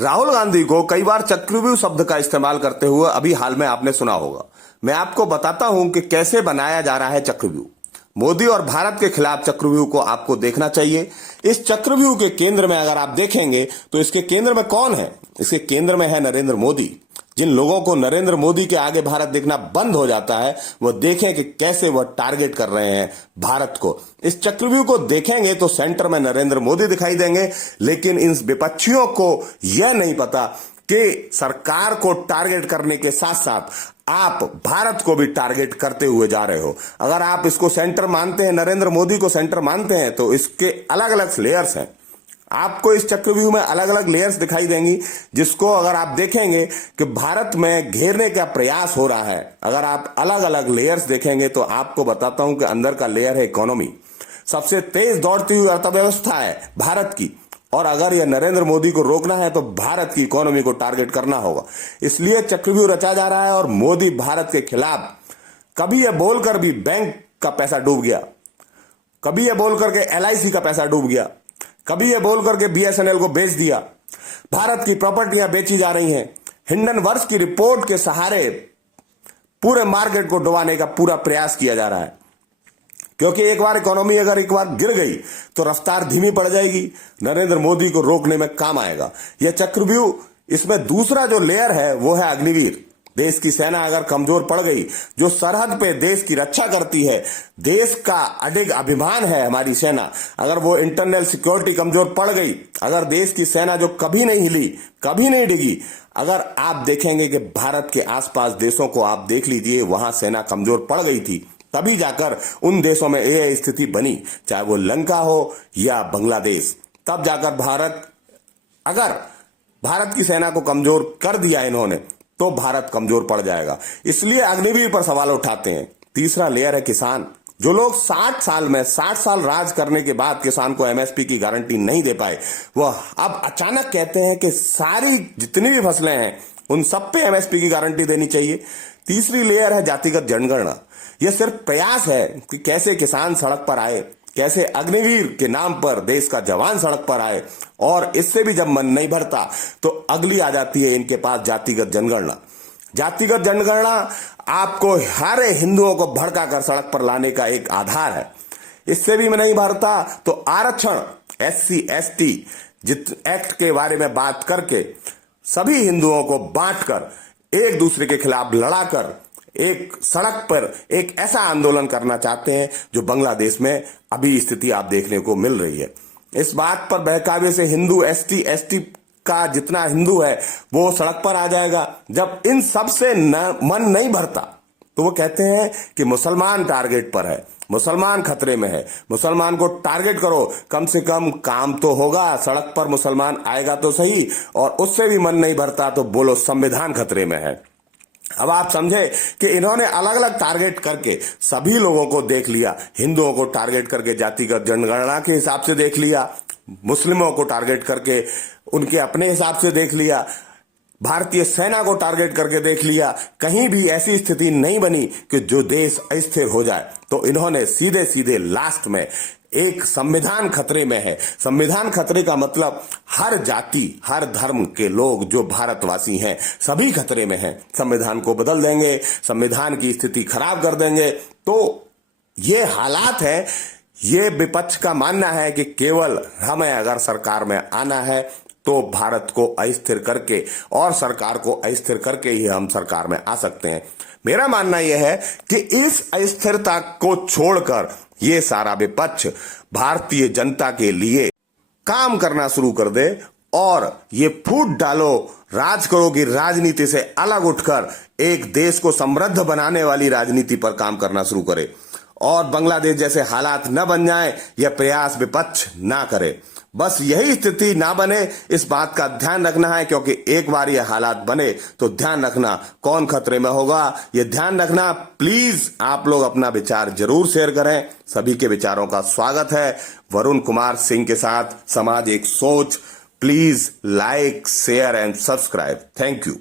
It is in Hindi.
राहुल गांधी को कई बार चक्रव्यूह शब्द का इस्तेमाल करते हुए अभी हाल में आपने सुना होगा। मैं आपको बताता हूं कि कैसे बनाया जा रहा है चक्रव्यूह। मोदी और भारत के खिलाफ चक्रव्यूह को आपको देखना चाहिए। इस चक्रव्यूह के केंद्र में अगर आप देखेंगे तो इसके केंद्र में कौन है? इसके केंद्र में है नरेंद्र मोदी। जिन लोगों को नरेंद्र मोदी के आगे भारत देखना बंद हो जाता है, वह देखें कि कैसे वह टारगेट कर रहे हैं भारत को। इस चक्रव्यूह को देखेंगे तो सेंटर में नरेंद्र मोदी दिखाई देंगे, लेकिन इन विपक्षियों को यह नहीं पता कि सरकार को टारगेट करने के साथ साथ आप भारत को भी टारगेट करते हुए जा रहे हो। अगर आप इसको सेंटर मानते हैं, नरेंद्र मोदी को सेंटर मानते हैं, तो इसके अलग अलग लेयर्स हैं। आपको इस चक्रव्यूह में अलग अलग लेयर्स दिखाई देंगी, जिसको अगर आप देखेंगे कि भारत में घेरने का प्रयास हो रहा है। अगर आप अलग अलग लेयर्स देखेंगे तो आपको बताता हूं कि अंदर का लेयर है इकोनॉमी। सबसे तेज दौड़ती हुई अर्थव्यवस्था है भारत की, और अगर यह नरेंद्र मोदी को रोकना है तो भारत की इकोनॉमी को टारगेट करना होगा। इसलिए चक्रव्यूह रचा जा रहा है। और मोदी भारत के खिलाफ कभी यह बोलकर भी बैंक का पैसा डूब गया, कभी यह बोलकर के LIC का पैसा डूब गया, कभी यह बोलकर के BSNL को बेच दिया। भारत की प्रॉपर्टियां बेची जा रही हैं। हिंडनबर्ग की रिपोर्ट के सहारे पूरे मार्केट को डुबाने का पूरा प्रयास किया जा रहा है, क्योंकि एक बार इकोनॉमी अगर एक बार गिर गई तो रफ्तार धीमी पड़ जाएगी। नरेंद्र मोदी को रोकने में काम आएगा यह चक्रव्यूह। इसमें दूसरा जो लेयर है वो है अग्निवीर। देश की सेना अगर कमजोर पड़ गई, जो सरहद पे देश की रक्षा करती है, देश का अडिग अभिमान है हमारी सेना, अगर वो इंटरनल सिक्योरिटी कमजोर पड़ गई, अगर देश की सेना जो कभी नहीं हिली, कभी नहीं डिगी, अगर आप देखेंगे कि भारत के आसपास देशों को आप देख लीजिए, वहां सेना कमजोर पड़ गई थी, तभी जाकर उन देशों में यह स्थिति बनी, चाहे वो लंका हो या बांग्लादेश। तब जाकर अगर भारत की सेना को कमजोर कर दिया इन्होंने, तो भारत कमजोर पड़ जाएगा। इसलिए अग्निवीर पर सवाल उठाते हैं। तीसरा लेयर है किसान। जो लोग 60 साल राज करने के बाद किसान को MSP की गारंटी नहीं दे पाए, वह अब अचानक कहते हैं कि सारी जितनी भी फसलें हैं उन सब पे MSP की गारंटी देनी चाहिए। तीसरी लेयर है जातिगत जनगणना। यह सिर्फ प्रयास है कि कैसे किसान सड़क पर आए, कैसे अग्निवीर के नाम पर देश का जवान सड़क पर आए, और इससे भी जब मन नहीं भरता तो अगली आ जाती है इनके पास जातिगत जनगणना। जातिगत जनगणना आपको हर हिंदुओं को भड़का कर सड़क पर लाने का एक आधार है। इससे भी नहीं भरता तो आरक्षण, SC ST एक्ट के बारे में बात करके सभी हिंदुओं को बांटकर एक दूसरे के खिलाफ लड़ाकर एक सड़क पर एक ऐसा आंदोलन करना चाहते हैं जो बांग्लादेश में अभी स्थिति आप देखने को मिल रही है। इस बात पर बहकावे से हिंदू ST ST का जितना हिंदू है वो सड़क पर आ जाएगा। जब इन सब से मन नहीं भरता तो वो कहते हैं कि मुसलमान टारगेट पर है, मुसलमान खतरे में है, मुसलमान को टारगेट करो, कम से कम काम तो होगा, सड़क पर मुसलमान आएगा तो सही। और उससे भी मन नहीं भरता तो बोलो संविधान खतरे में है। अब आप समझे कि इन्होंने अलग अलग टारगेट करके सभी लोगों को देख लिया। हिंदुओं को टारगेट करके जातिगत जनगणना के हिसाब से देख लिया, मुस्लिमों को टारगेट करके उनके अपने हिसाब से देख लिया, भारतीय सेना को टारगेट करके देख लिया। कहीं भी ऐसी स्थिति नहीं बनी कि जो देश अस्थिर हो जाए, तो इन्होंने सीधे सीधे लास्ट में एक संविधान खतरे में है। संविधान खतरे का मतलब हर जाति, हर धर्म के लोग जो भारतवासी हैं सभी खतरे में हैं। संविधान को बदल देंगे, संविधान की स्थिति खराब कर देंगे। तो ये हालात है। ये विपक्ष का मानना है कि केवल हमें अगर सरकार में आना है तो भारत को अस्थिर करके और सरकार को अस्थिर करके ही हम सरकार में आ सकते हैं। मेरा मानना यह है कि इस अस्थिरता को छोड़कर ये सारा विपक्ष भारतीय जनता के लिए काम करना शुरू कर दे और ये फूट डालो, राज करो की राजनीति से अलग उठकर एक देश को समृद्ध बनाने वाली राजनीति पर काम करना शुरू करे, और बांग्लादेश जैसे हालात न बन जाए, यह प्रयास विपक्ष ना करे। बस यही स्थिति ना बने, इस बात का ध्यान रखना है, क्योंकि एक बार ये हालात बने तो ध्यान रखना कौन खतरे में होगा, ये ध्यान रखना। प्लीज आप लोग अपना विचार जरूर शेयर करें। सभी के विचारों का स्वागत है। वरुण कुमार सिंह के साथ समाज एक सोच। Please like, share and subscribe. Thank you.